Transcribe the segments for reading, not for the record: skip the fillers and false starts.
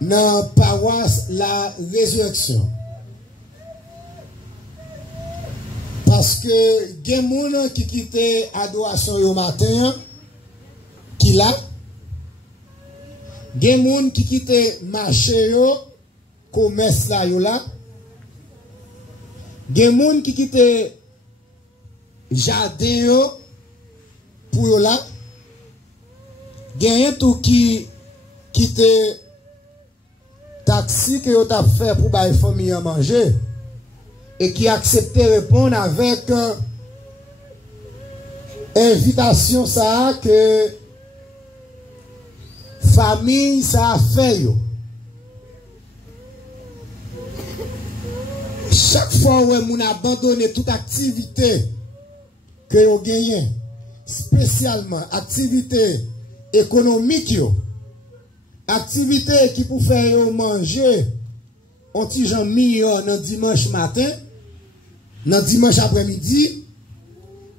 Dans paroisse la résurrection. Parce que il y a des gens qui quittent l'adoration au matin, qui là. Il y a des gens qui quittent le marché, commerce là, là. Il y a des gens qui quittent le jardin pour là. Il y a des gens qui quittent taxi que vous avez fait pour la famille à manger et qui accepte de répondre avec invitation ça que famille ça a fait. Chaque fois où vous abandonnez toute activité que vous gagnez, spécialement activité économique, activité qui pour faire manger un petit gens meilleur dans dimanche matin, dans dimanche après-midi,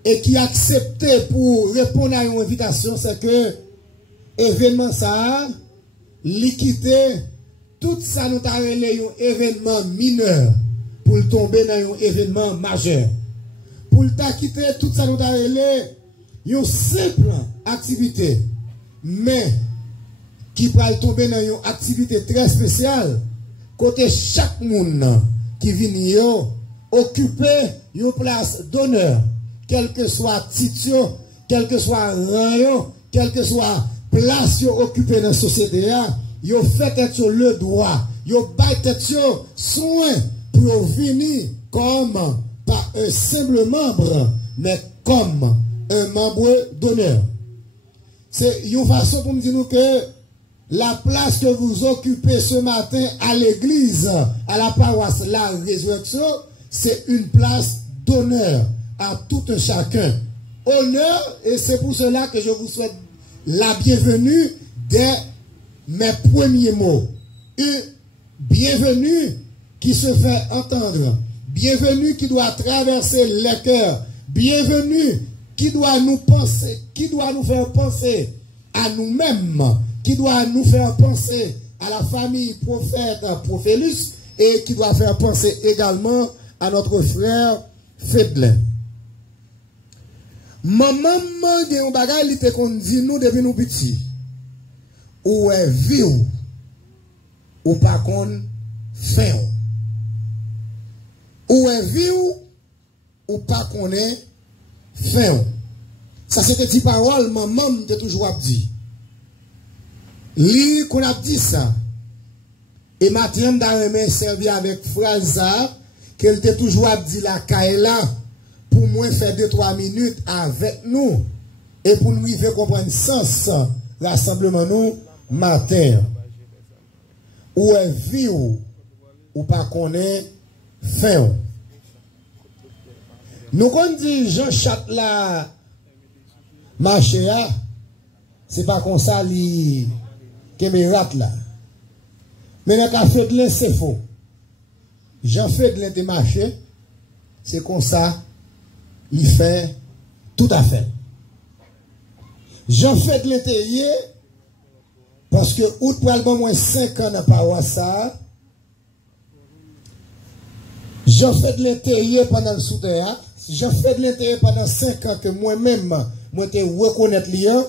et qui accepté pour répondre à une invitation, c'est que événement ça, liquider tout ça nous a relé un événement mineur pour tomber dans un événement majeur. Pour quitter tout ça nous a relé une simple activité, mais qui va tomber dans une activité très spéciale, côté chaque monde qui vient occuper une place d'honneur, quel que soit titre, quel que soit rang, quel que soit place yo occupé dans la société, yo fait être sur le droit, yo bay tête soin pour venir comme pas un simple membre, mais comme un membre d'honneur. C'est une façon pour me dire que la place que vous occupez ce matin à l'église, à la paroisse, la résurrection, c'est une place d'honneur à tout un chacun. Honneur, et c'est pour cela que je vous souhaite la bienvenue dès mes premiers mots. Une bienvenue qui se fait entendre. Bienvenue qui doit traverser les cœurs. Bienvenue qui doit nous penser, qui doit nous faire penser à nous-mêmes, qui doit nous faire penser à la famille prophète Prophélus et qui doit faire penser également à notre frère Fedlin. Maman de un bagay li te kon di nous depuis nous petits. Ou est vieux ou pas kon fin. Ou est vieux ou pas qu'on est fin. Ça c'est une petite parole maman de toujours a dit. Li qu'on a dit ça. Et matin d'arrêt servi avec phrase qu'elle te toujours a dit la kaela pour moi faire 2-3 minutes avec nous et pour nous faire comprendre sens rassemblement nous matin. Ou est vieux ou pas qu'on est fin. Nous qu'on dit Jean Châtelain marché c'est pas comme ça li caméra là. Mais dans le fait de c'est faux. Jean Fedlin de marché, c'est comme ça, il fait tout à fait. Jean Fedlin de parce que août pour le moins 5 ans dans paroisse ça. Jean Fedlin de pendant le souterrain. Jean Fedlin de pendant 5 ans que moi-même, moi te reconnaître liant.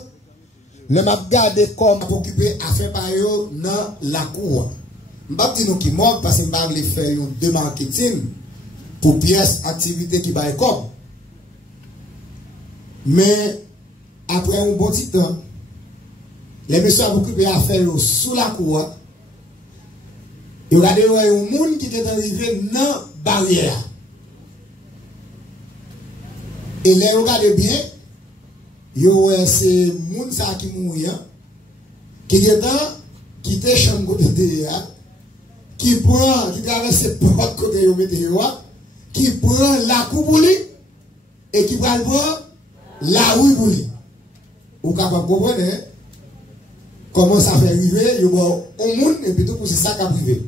Le m'a gardé comme occupé à faire par eux dans la cour. Je ne vais pas dire qui mort parce que je vais faire deux marketing pour pièces, activités qui va comme. Mais après un bon petit temps, les messieurs ont occupé à faire sous la cour. Et regardez, il y a un monde qui est arrivé dans la barrière. Et les regardez bien, yo c'est moun sa qui mourir qui est dans qui te chambre côté derrière qui prend qui traverse porte côté yo mette yo qui prend la coupe pour lui et qui va prendre la rue pour lui ou capable comprendre comment ça fait arriver yo bon au monde et puis tout pour c'est ça qui arrivé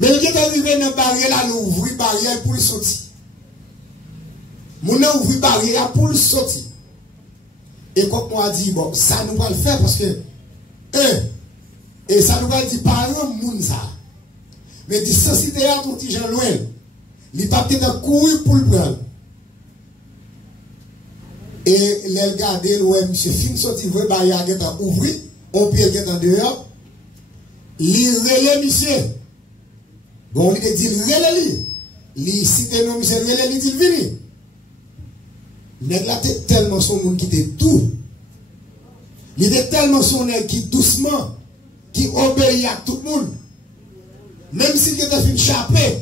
mais qui est arrivé dans barrière là l'ouvrir barrière pour sortir mon ouvrir barrière pour sortir. Et comme moi dit, bon, ça nous va le faire parce que, et ça nous va dire par un monde ça. Mais dit, ceci derrière ton petit Jean loin, il pas peut-être courir pour le prendre. Et les regarder, ouais, monsieur, fin sorti, vous voyez, il y a ouvert, on peut être en dehors, il relève, monsieur. Bon, il dit, relève, il cite non, monsieur, relève, il dit, vini. Nèg la tellement son monde qui était tout. Il était tellement son nèg qui doucement, qui obéit à tout le monde. Même s'il était fait chapé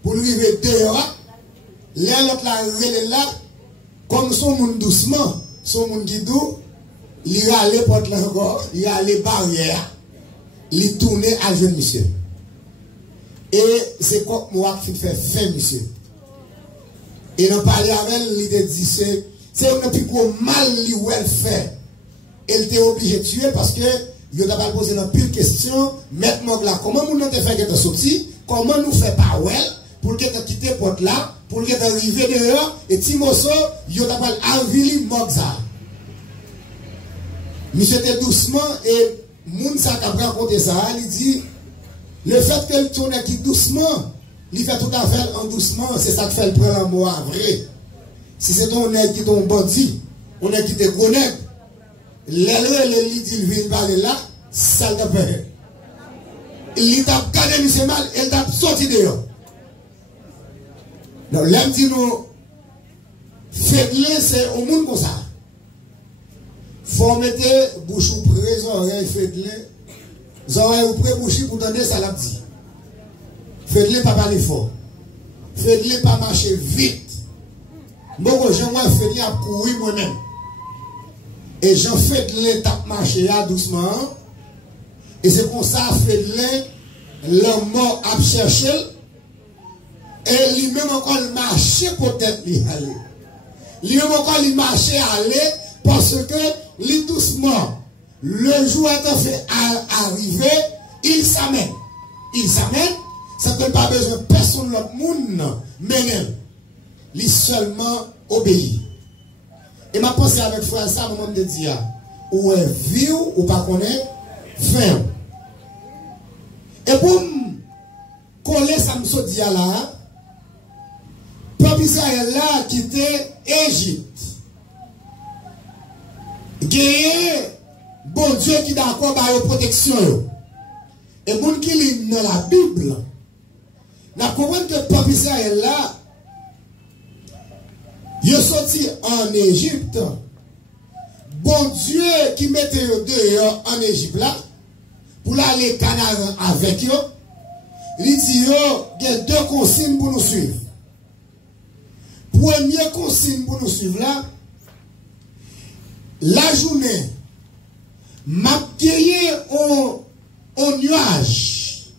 pour arriver dehors, l'autre la relève là, comme son monde doucement, son monde qui doux, il allait porte là encore, il allait barrière, il tournait à jeune monsieur. Et c'est comme moi qui fait fin monsieur. Et nous parlons avec elle, il dit c'est un plus gros mal qu'il fait. Elle était obligée de tuer parce que il a posé une pile question. Maintenant là, comment nous avons fait qu'elle sorti? Comment nous fait pas well pour qu'elle quitte la porte là, pour qu'elle arrive dehors et Timoso, il a pas Avili Mogza. Monsieur était doucement et moun sa qui a raconté ça, il dit le fait qu'elle tourne qui doucement. Il fait tout à fait en doucement, c'est ça qui fait le prendre en mot vrai. Si c'est ton nègre qui est ton bandit, on est qui te connaît, il dit il vient parler là, ça t'a fait. Il t'a gardé monsieur mal, il t'a sorti dehors. Donc l'homme dit nous, faites-le, c'est au monde comme ça. faut mettre bouche ou près, oreille, faites-le. Oreille ou près, bouche pour entendre ça l'a dit. Faites-le pas parler fort. Faites-le pas marcher vite. Moi, j'aimerais faire à courir moi-même. Et j'en fais l'étape marcher doucement. Et c'est comme ça, faites-le, l'homme mort à chercher. Et lui-même encore le marcher peut-être lui aller. Lui-même encore le marcher aller parce que lui doucement, le jour est fait arriver, il s'amène. Il s'amène, ça ne peut pas besoin de personne l'autre monde, mais il seulement obéit. Et ma pensée avec frère ça, moment de dire, ou est vieux ou pas connaît, fin. Et pour coller ça me dit là, peuple Israël là quitté Égypte. Gagné bon Dieu qui d'accord par la protection. Et moun qui lit dans la Bible, n'a compris que peuple Israël là, il est sorti en Égypte. Bon Dieu qui mettait dehors en Égypte là, pour aller Canaan avec eux, il dit il y a deux consignes pour nous suivre. Première consigne pour nous suivre là, la journée, m'a gagné un nuage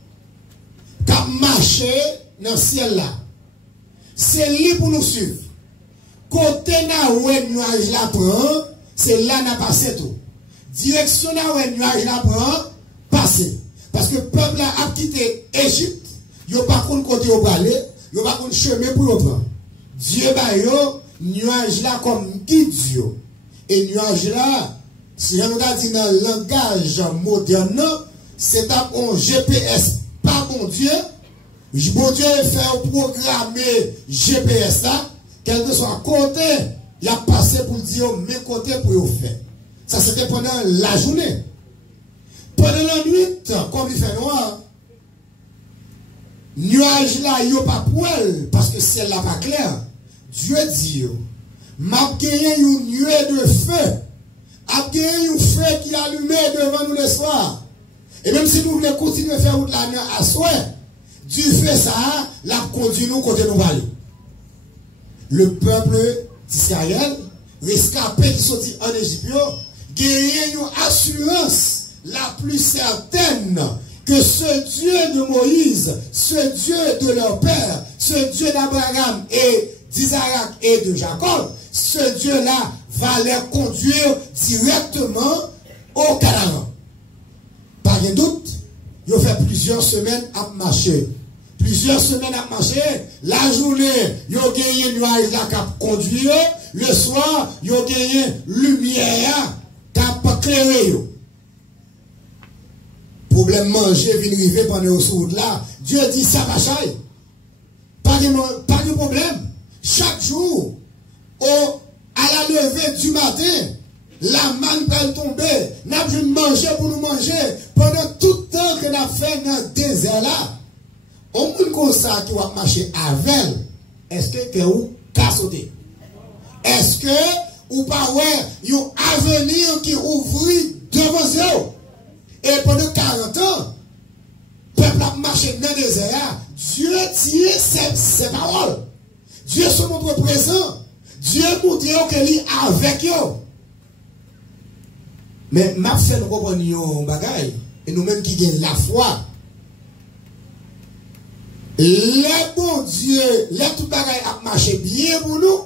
qui a marché dans le ciel là. C'est lui pour nous suivre. Côté na où le nuage là prend, c'est là n'a passé tout. Direction na où le nuage là prend, passé. Parce que le peuple a quitté Égypte, il n'y a pas de côté où aller, il n'y a pas de chemin pour le prendre. Dieu ba yo nuage là comme guide Dieu. Et nuage là, si on a dit dans le langage moderne, c'est un GPS, pas bon Dieu. Bon Dieu fait programmer GPS là, quel que soit côté, il a passé pour dire mes côtés pour faire. Ça c'était pendant la journée. Pendant la nuit, comme il fait noir, nuage là, il n'y a pas poil, parce que ciel là pas clair. Dieu dit, m'a gagné une nuée de feu, a gagné un feu qui allumé devant nous le soir. Et même si nous voulons continuer à faire route la nuit à souhait, Dieu fait ça, la conduit nous côté nous aller. Le peuple d'Israël, rescapé qui sortit en Égypte, gagné une assurance la plus certaine que ce Dieu de Moïse, ce Dieu de leur père, ce Dieu d'Abraham et d'Isaac et de Jacob, ce Dieu-là va les conduire directement au Canaan. Pas de doute, il a fait plusieurs semaines à marcher. Plusieurs semaines à marcher. La journée, il a gagné nuage qui a conduit. Le soir, il a gagné lumière qui a éclairé. Problème manger, vient arriver pendant le soud là. Dieu dit ça va chailler. Pas de problème. Chaque jour, à la levée du matin, la manne peut tomber. Nous avons manger pour nous manger. Pendant tout le temps que nous avons fait dans le désert là, on peut comme ça qui va marcher avec. Est-ce que vous cassez? Est-ce que vous pas un avenir qui ouvre devant vous? Et pendant 40 ans, le peuple a marché dans le désert. Dieu tient ses paroles. Dieu se montre présent. Dieu montre qu'il est avec eux. Mais m'a fait nous comprendre un bagage. Et nous-mêmes qui gagnons la foi. Les bons Dieu, les tout bagage a marché bien pour nous.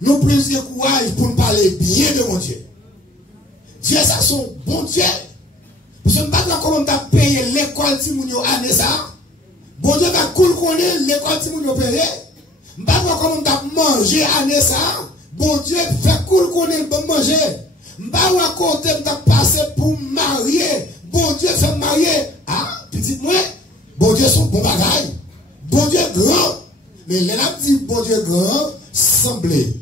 Nous prenons du courage pour nous parler bien de mon Dieu. Dieu, ça son bon Dieu. Parce que je ne sais pas comment tu as payé l'école si vous avez année ça. Bon Dieu va connaître l'école si vous avez payé. Je ne sais pas comment tu as mangé année ça. Bon Dieu fait connaître bon manger. Je ne sais pas comment tu as passé pour marier. Bon Dieu fait marier. Ah, petit moi. Bon Dieu son bon bagage. Bon Dieu grand. Mais les gens disent bon Dieu grand, semblé.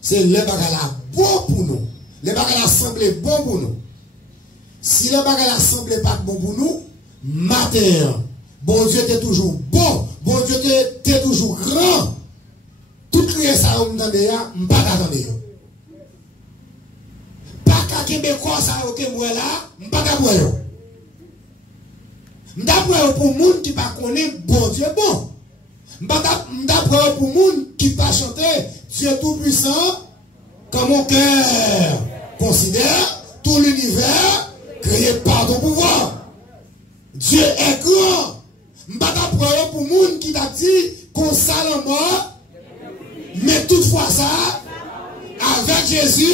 C'est le bagage là bon pour nous. Les bagages là semblé bon pour nous. Si le bagage là semblé pas bon pour nous, matin, bon Dieu était toujours bon. Bon Dieu était toujours grand. Tout créé ça, on m'entendait, on pas attendre. Québécois, ça, ok, moi là, m'pas d'abord. M'd'abord pour moun qui pas connaît bon Dieu bon. M'd'abord pour moun qui pas chanter Dieu tout-puissant, comme mon cœur considère tout l'univers créé par ton pouvoir. Dieu est grand. M'd'abord pour moun qui t'a dit qu'on s'en mort, mais toutefois ça, avec Jésus,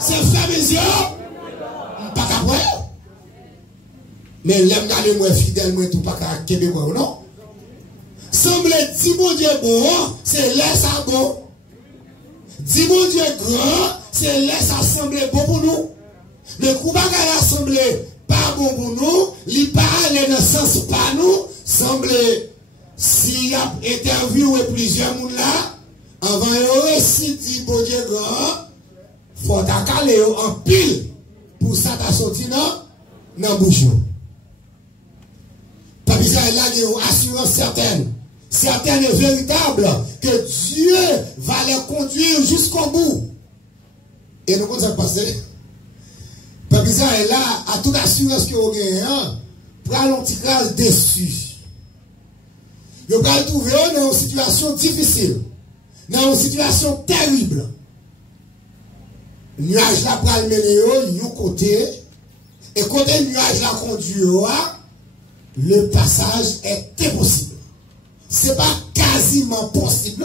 c'est faire mes yeux, pas qu'après. Mais l'aime garder moi fidèle, moi tout pas qu'à Québécois, non? Semble dire mon Dieu bon, c'est laisse à bon. Dis mon Dieu grand, c'est laisse à sembler bon pour nous. Mais coup pas qu'à sembler pas bon pour nous, il pas aller dans le sens pas nous, semble s'il y a interviewé plusieurs monde là, avant de réciter bon Dieu grand, faut t'accaler en pile pour ça t'a sorti dans bouche. Parce que là, il y a une assurance certaine et véritable, que Dieu va les conduire jusqu'au bout. Et nous, comment ça passe? Parce que là, à toute assurance que vous avez, pour aller en petit cas déçu. Vous allez trouver dans une situation difficile, dans une situation terrible. Le nuage là pour le mener au côté, et côté le nuage là conduit, le passage est impossible. Ce n'est pas quasiment possible.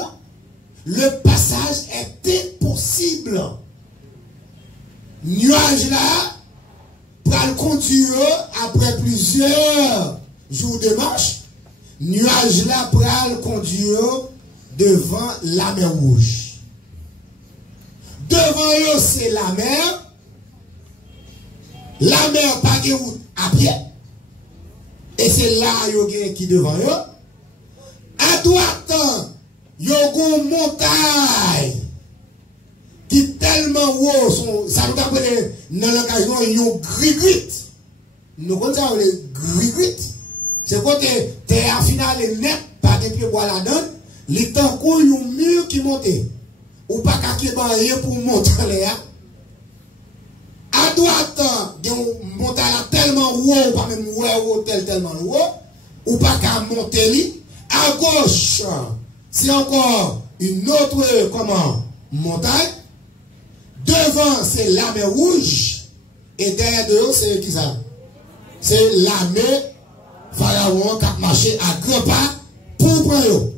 Le passage est impossible. Nuage là, pour le conduire après plusieurs jours de marche, nuage là pour le conduire devant la mer Rouge. Devant eux, c'est la mer. La mer pas de route à pied. Et c'est là qui devant eux. À droite, il y a une montagne qui est tellement haut, ça nous appelle dans le langage, il y a gris-grit. Nous connaissons les gris-grit. C'est quand tu es à final net, pas de pieds bois là-dedans, les temps où il y a un mur qui monte. Ou pas qu'à rien pour monter là. À droite, il y a une montagne tellement haut, pas même haut, tellement haut, ou pas qu'à monter lui. À gauche, c'est encore une autre montagne. Devant, c'est la mer Rouge. Et derrière de eux, c'est qui ça? C'est l'armée Pharaon qui a marché à grands pas pour prendre eux.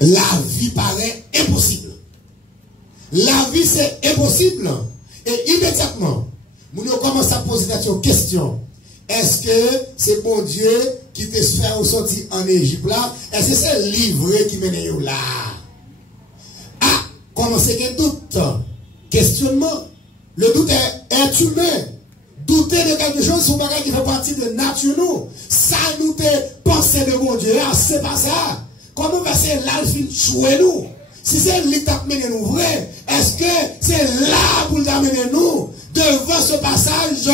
La vie paraît impossible. La vie, c'est impossible. Et immédiatement, nous commençons à poser cette question. Est-ce que c'est bon Dieu qui te fait sortir en Égypte là? Est-ce que c'est livré qui mène là? Ah, comment c'est qu'il y a doute? Questionnement. Le doute est humain. Douter de quelque chose, c'est un bagage qui fait partie de nature nous. Ça nous te penser de bon Dieu, c'est pas ça. Comment passer là, il chouer nous? Si c'est lui qui t'a mené nous vrai, est-ce que c'est là pour t'amener nous devant ce passage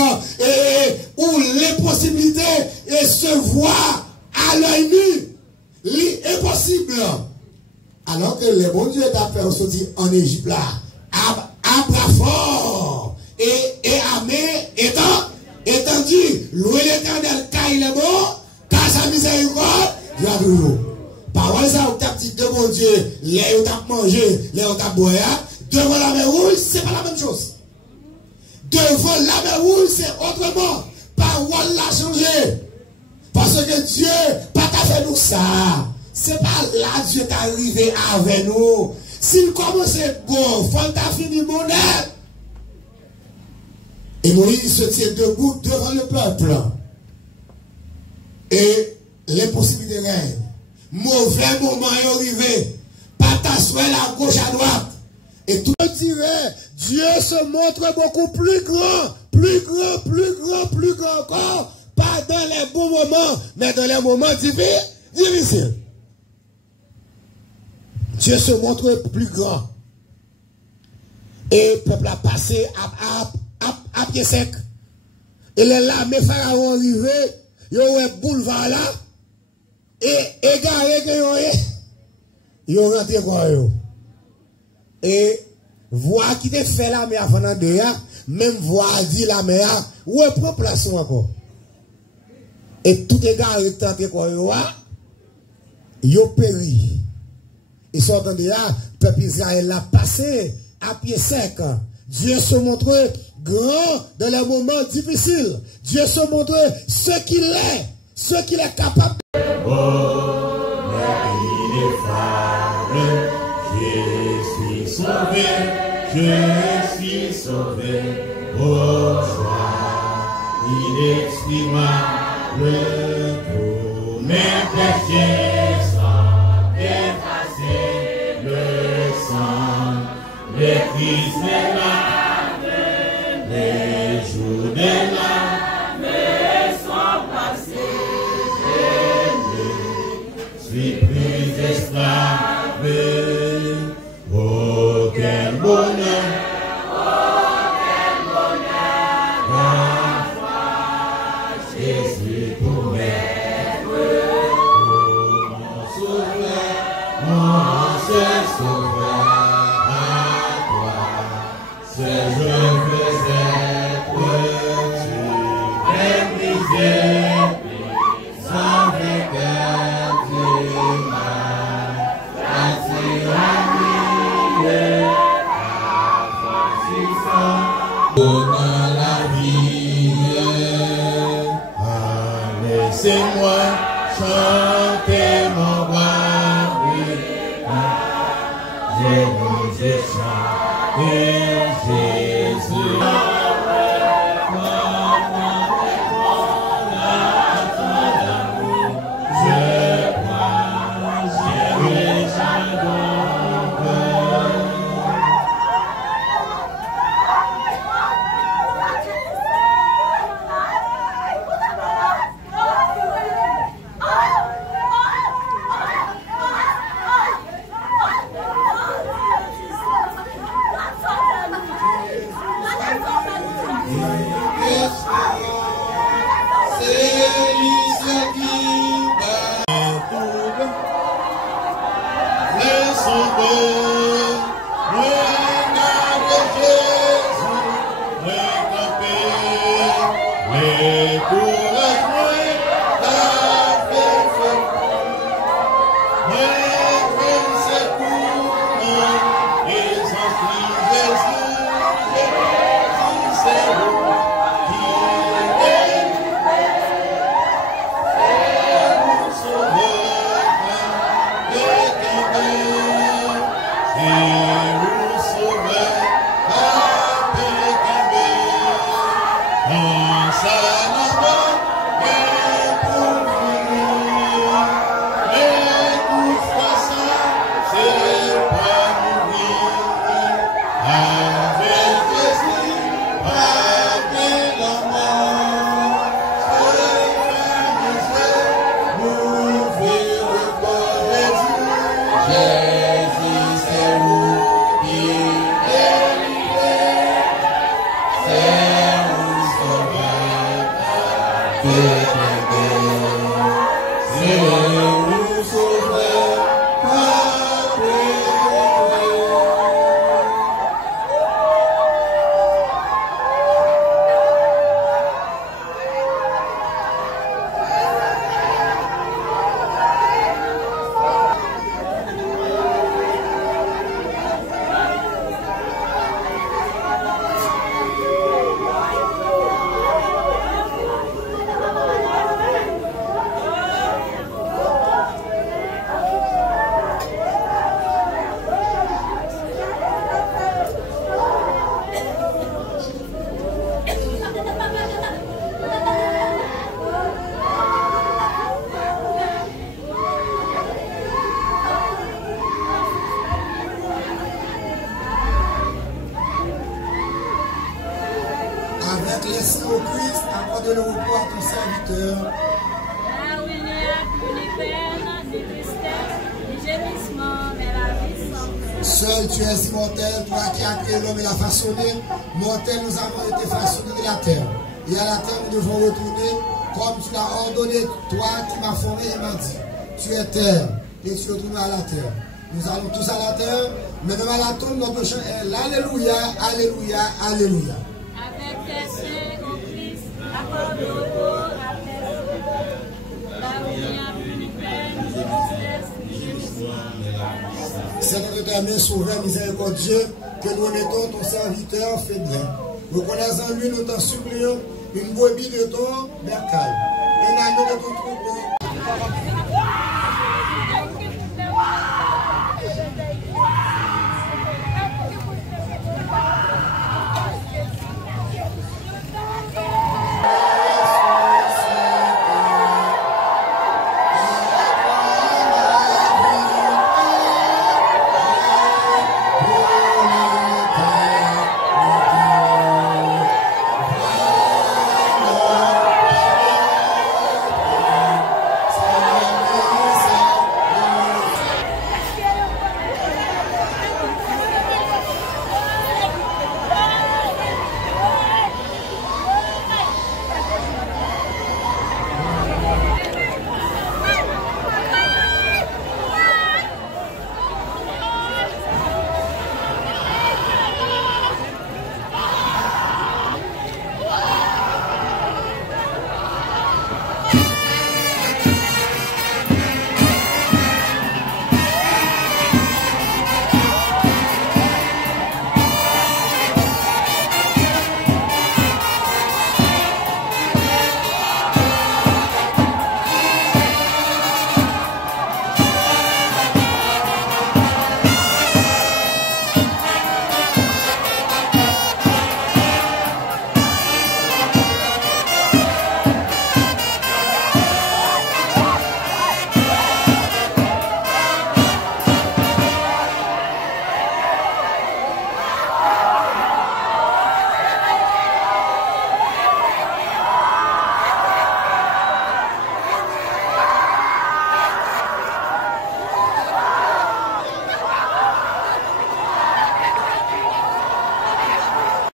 où les possibilités se voient à l'œil nu? L'impossible. Alors que le bon Dieu t'a fait sortir en Égypte là, à bras fort et armé étendu, louer l'éternel car il est bon, car sa miséricorde, il y a toujours. Parole ça, on t'a dit de mon Dieu, les on t'a mangé, les on t'a boire, devant la mer Rouge, c'est pas la même chose. Devant la mer Rouge, c'est autrement. Parole l'a changé. Parce que Dieu, pas t'a fait nous ça. C'est pas là Dieu t'est arrivé avec nous. S'il commençait bon, faut t'a fini bonheur. Et Moïse se tient debout devant le peuple. Et l'impossibilité règne. Mauvais moment est arrivé. Pas t'asseoir à gauche, à droite. Et tout le dirait, Dieu se montre beaucoup plus grand, plus grand, plus grand, plus grand encore. Pas dans les bons moments, mais dans les moments difficiles. Dieu se montre plus grand. Et le peuple a passé à pied sec. Et là, mes pharaons arrivés, ils ont un boulevard là. Et égaré que ils ont rentré quoi eux. Et voix qui te fait la mer avant de même voix dit la mer, où est prend place encore. Et tout est garé tenté quoi yo péri. Et sortant de là, peuple Israël l'a passé à pied sec. Dieu se montre grand dans les moments difficiles. Dieu se montre ce qu'il est capable. Oh, il est fabuleux. Je suis sauvé, je suis sauvé. Oh, joie inexprimable, tous mes péchés sont effacés. Le sang de Christ est là, les jours de l'âme sont passés. Je suis plus esclave. Oh, quel bonheur! Oh, quel bonheur! La foi, Jésus pour m'être. Oh, mon sauveur, mon seul sauveur, à toi, seul je veux être. Tu es brisé, sans vainqueur, tu m'as bâti à dans la vie. Laissez-moi chanter mon roi. Je vous ai chanté Jésus. Seul tu es immortel, toi qui as créé l'homme et l'a façonné. Mortel, nous avons été façonnés de la terre. Et à la terre, nous devons retourner comme tu l'as ordonné, toi qui m'as formé et m'as dit. Tu es terre et tu retournes à la terre. Nous allons tous à la terre. Maintenant, à la tombe, notre chant est l'Alléluia, Alléluia, Alléluia. Avec tes saints, ô Christ, accorde au corps, là où il n'y a plus de peine, de tristesse, Seigneur éternel, sauveur, miséricordieux, que nous mettons ton serviteur fait bien. Nous connaissons lui, nous t'en supplions, une brebis de ton bercail, un agneau de ton troupeau.